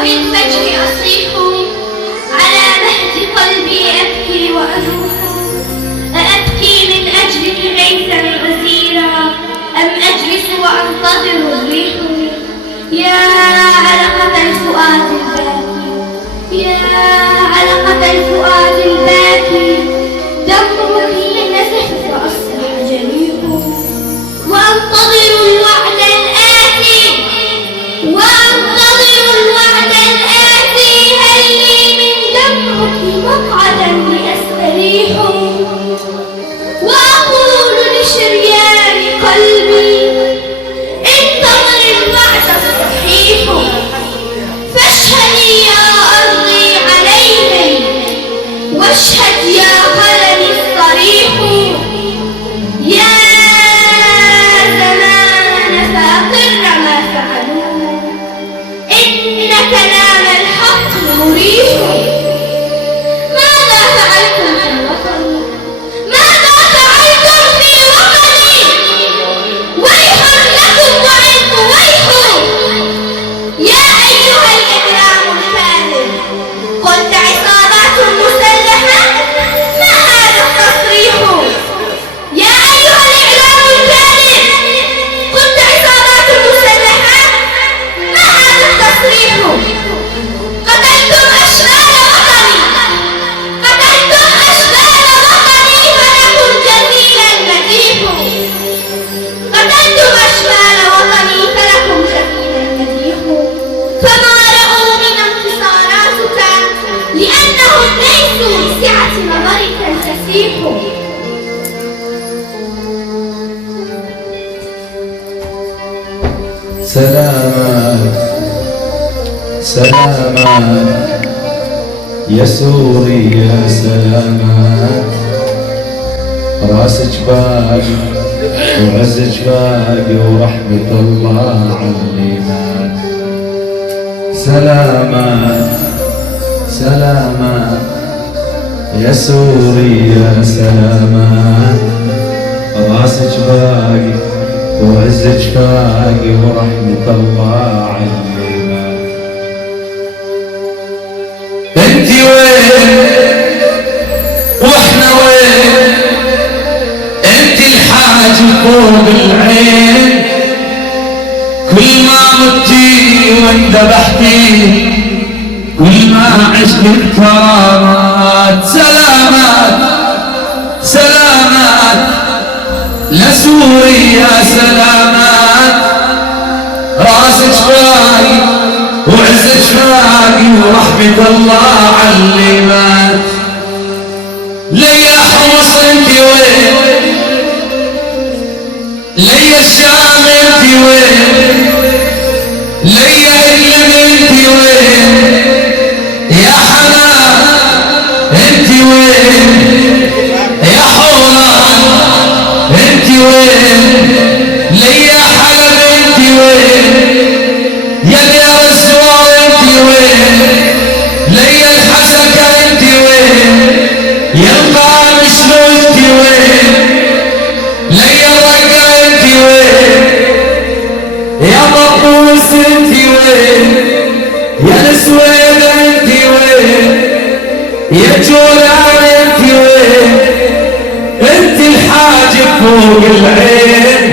وبالفجر أصيح على مهد قلبي أبكي وأروح. أأبكي من أجلك غيثا غزيرا أم أجلس وأنتظر الريح؟ يا علقة الفؤاد الباكي، يا علقة الفؤاد الباكي، دمك نزف فأصبح جريح. وأنتظر الوعد الآتي، وأنتظر الوعد الآتي، هل لي من دمعك مقعدا لأستريح؟ وأقول لشريان قلبي انتظر الوعد الصحيح. فاشهدي يا أرضي عليهم، واشهد يا قلمي الصريح. يا زمان فأقر ما فعلوه، إن كلام الحق مريح. ماذا فعلتم في وطني؟ ماذا فعلتم في وطني؟ ويح لكم وعنك ويح. يا أيها الإعلام الكاذب، قلت عصابات مسلحة، ما هذا التصريح؟ يا أيها الإعلام الكاذب، قلت عصابات مسلحة، ما هذا التصريح؟ قتلتم أشبال وطني، قتلتم أشبال وطني، فلكم جزيل المديح. قتلتم أشبال وطني فلكم جزيل المديح. فما رأوا من انتصاراتك، لأنهم ليسوا لسعة نظرك الفسيح. سلامات سلامات يا سوريا سلامات، راسك باقي وعزك باقي ورحمة الله علي مات. سلامات سلامات يا سوريا سلامات، راسك باقي وعزك باقي ورحمة الله علي مات. انتي وين واحنا وين؟ انتي الحاج فوق العين، كل ما متي واندبحتي، كل ما عشت الكرامات. سلامات سلامات لسوريا سلامات، راسك باقي وعزك باقي ورحمة الله علي مات. ليا حمص انتي وين؟ ليا الشام انتي وين؟ ليا اليمن انتي وين؟ يا حنان انتي وين؟ يا حوران انتي وين؟ ليا حلب انتي وين؟ يا ديار الزوار انتي وين؟ ليا الحسكة انتي وين؟ يا القام شنو انتي وين؟ ليا الرقة انتي وين؟ يا مطوس انتي وين؟ يا السويد انتي وين؟ يا جولان انتي وين؟ انتي الحاج فوق العين،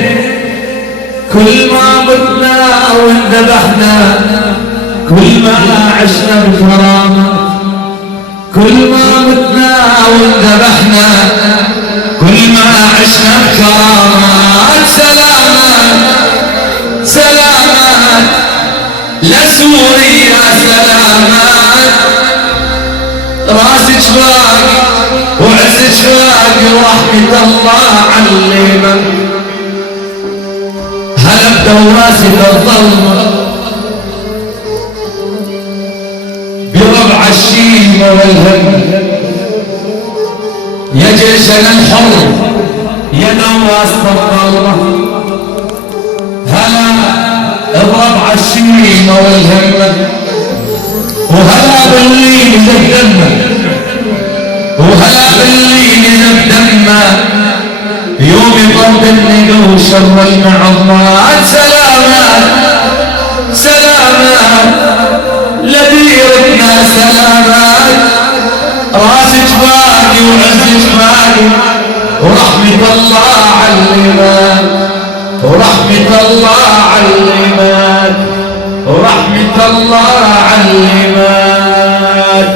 كل ما متنا واندبحنا، كل ما عشنا بكرامة، كل ما متنا واندبحنا، كل ما عشنا بكرامات. سلامات سلامات لسوريا سلامات، راسك باقي وعزك باقي ورحمة الله علي من. هلا بدواسي الظلمة بربع الشيمة والهم، يا جيشنا الحر يا نواس الظلمة. هلا بربع الشيمة والهم، وهلا باللي نزف دمه، وهلا باللي نزف دمه، يوم ضرب النقا وشر المعظمات. سلامات سلامات وعزك باقي وعزك باقي ورحمة الله علمك ورحمة الله علمك ورحمة الله علمك